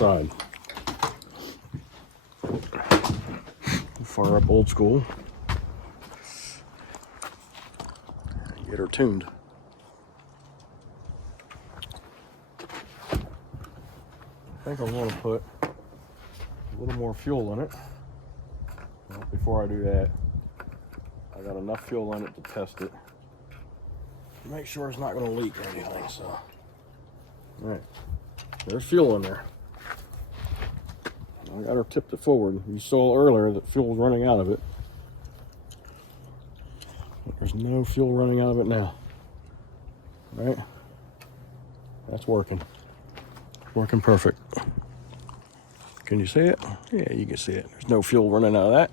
side. Fire up old school. Get her tuned. I think I'm going to put a little more fuel in it. Well, before I do that, I got enough fuel in it to test it. Make sure it's not going to leak or anything. So, all right, there's fuel in there. I got her tipped it forward. You saw earlier that fuel was running out of it. But there's no fuel running out of it now. All right, that's working. Working perfect. Can you see it? Yeah, you can see it. There's no fuel running out of that.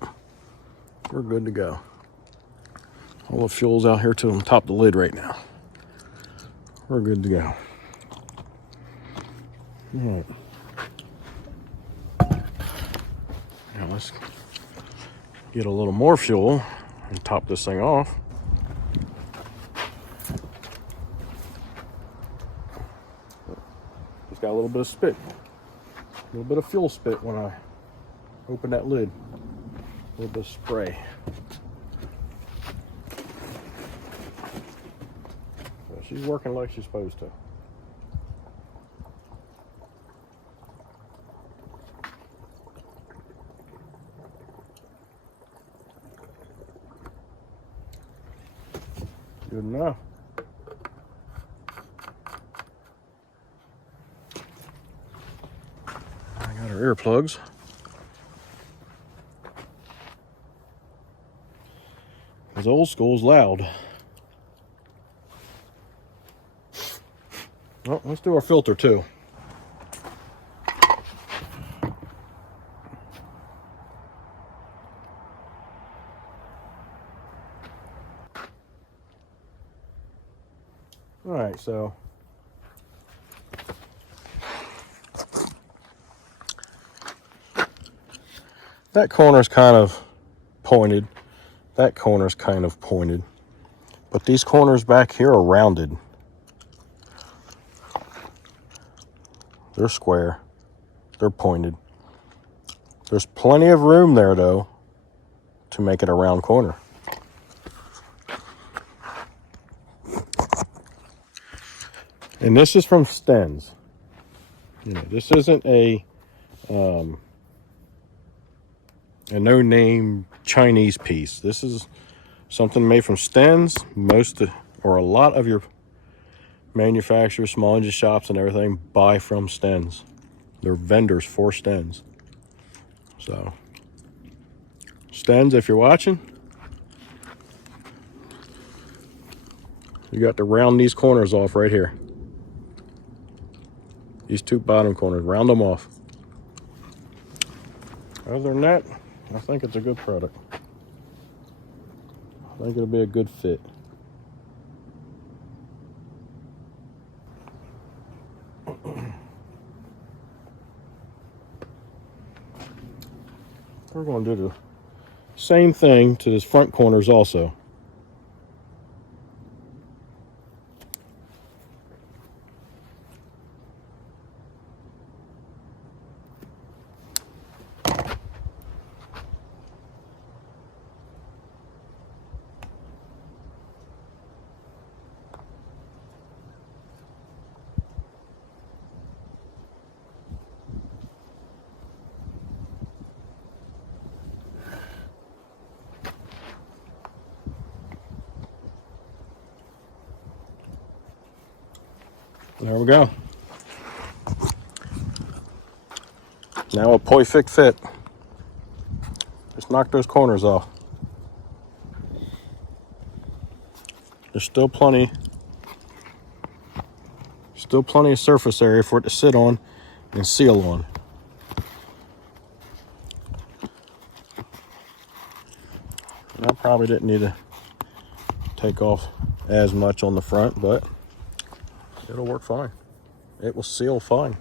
We're good to go. All the fuel's out here to the top of the lid right now. We're good to go. All right. Now let's get a little more fuel and top this thing off. Just got a little bit of spit. A little bit of fuel spit when I open that lid. A little bit of spray. So she's working like she's supposed to. Good enough. I got her earplugs. Because old school's loud. Well, let's do our filter too. All right, so that corner's kind of pointed. That corner's kind of pointed. But these corners back here are rounded. They're square. They're pointed. There's plenty of room there, though, to make it a round corner. And this is from Stens. You know, this isn't a no-name Chinese piece. This is something made from Stens. Most or a lot of your manufacturers, small engine shops, and everything buy from Stens. They're vendors for Stens. So, Stens, if you're watching, you got to round these corners off right here. These two bottom corners, round them off. Other than that, I think it's a good product. I think it'll be a good fit. We're going to do the same thing to these front corners also. There we go. Now a perfect fit. Just knock those corners off. There's still plenty of surface area for it to sit on and seal on. And I probably didn't need to take off as much on the front, but it'll work fine. It will seal fine.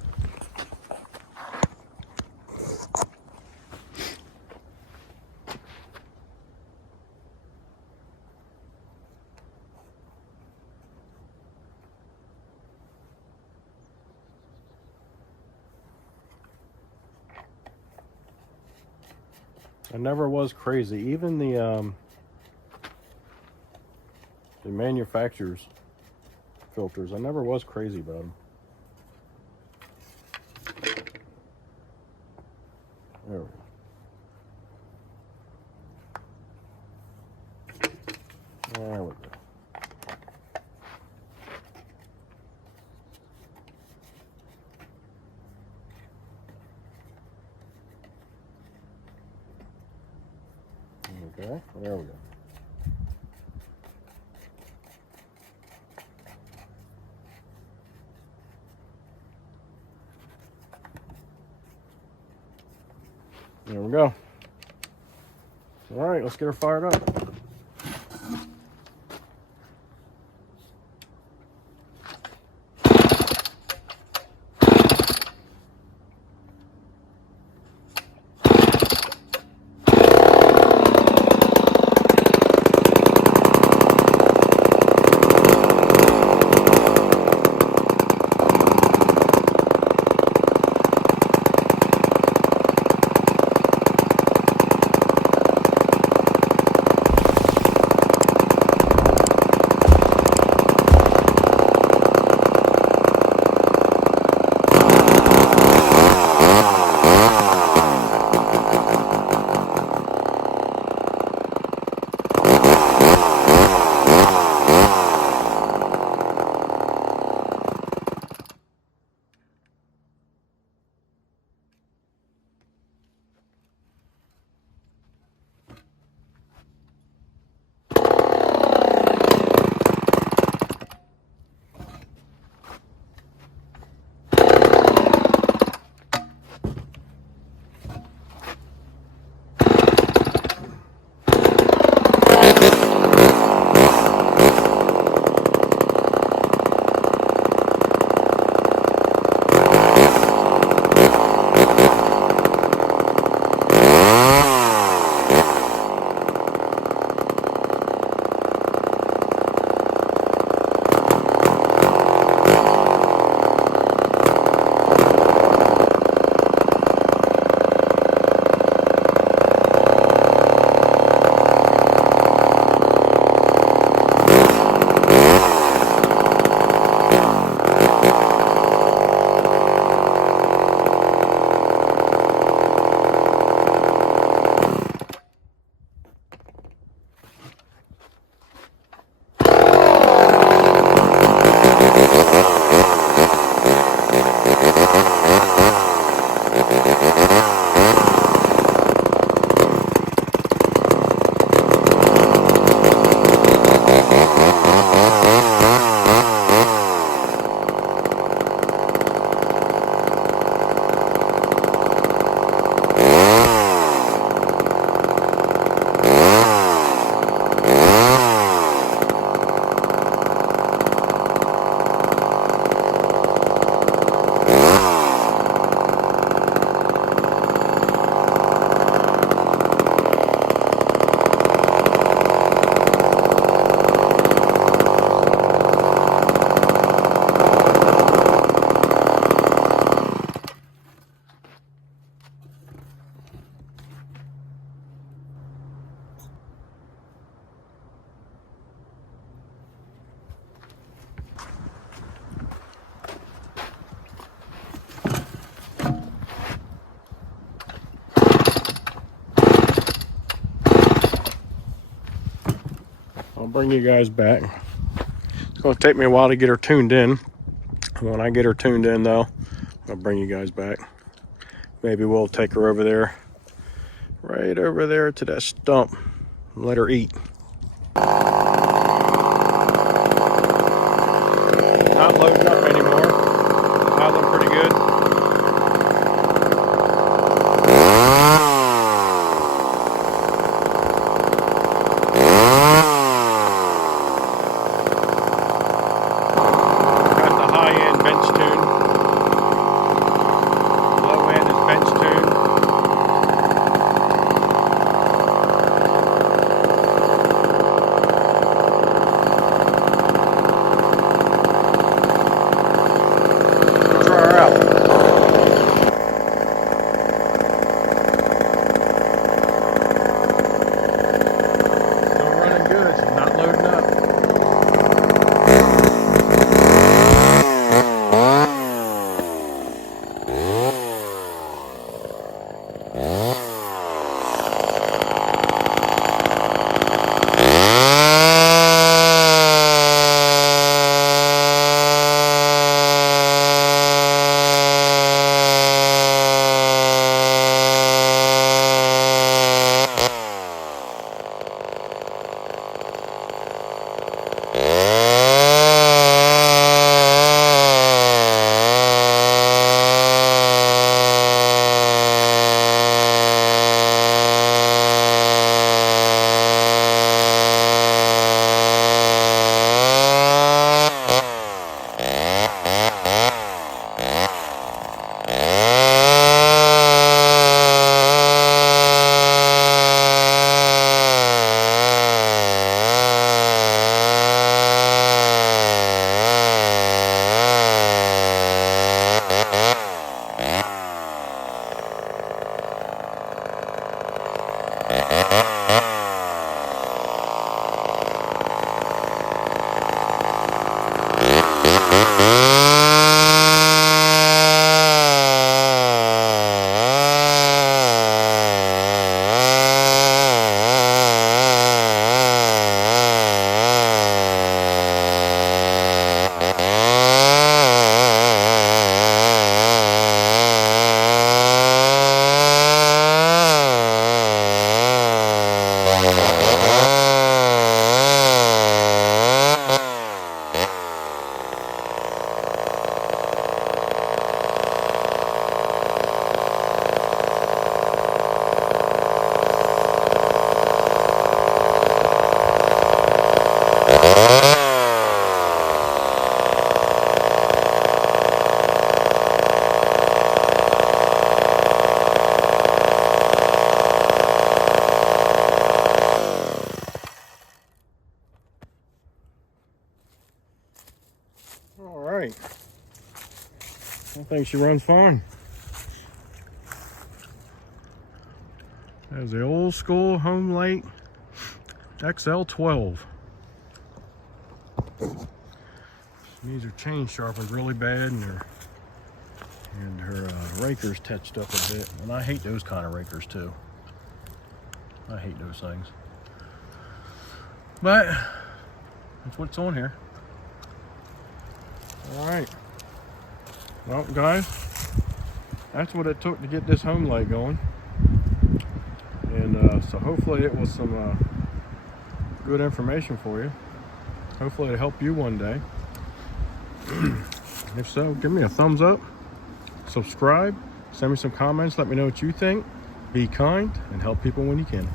I never was crazy. Even the manufacturer's filters, I never was crazy about them. There we go. There we go. Okay, there we go. There we go. All right, let's get her fired up. I'll bring you guys back. It's going to take me a while to get her tuned in. When I get her tuned in, though, I'll bring you guys back. Maybe we'll take her over there, right over there to that stump, and let her eat. Not loading up anymore. Idling pretty good. think she runs fine. There's the old school homelite XL12. Needs her chain sharpened really bad, and her raker's touched up a bit. And I hate those kind of rakers too. I hate those things. But that's what's on here. All right. Well, guys, that's what it took to get this homelite going. And so hopefully it was some good information for you. Hopefully it'll help you one day. If so, give me a thumbs up, subscribe, send me some comments, let me know what you think. Be kind and help people when you can.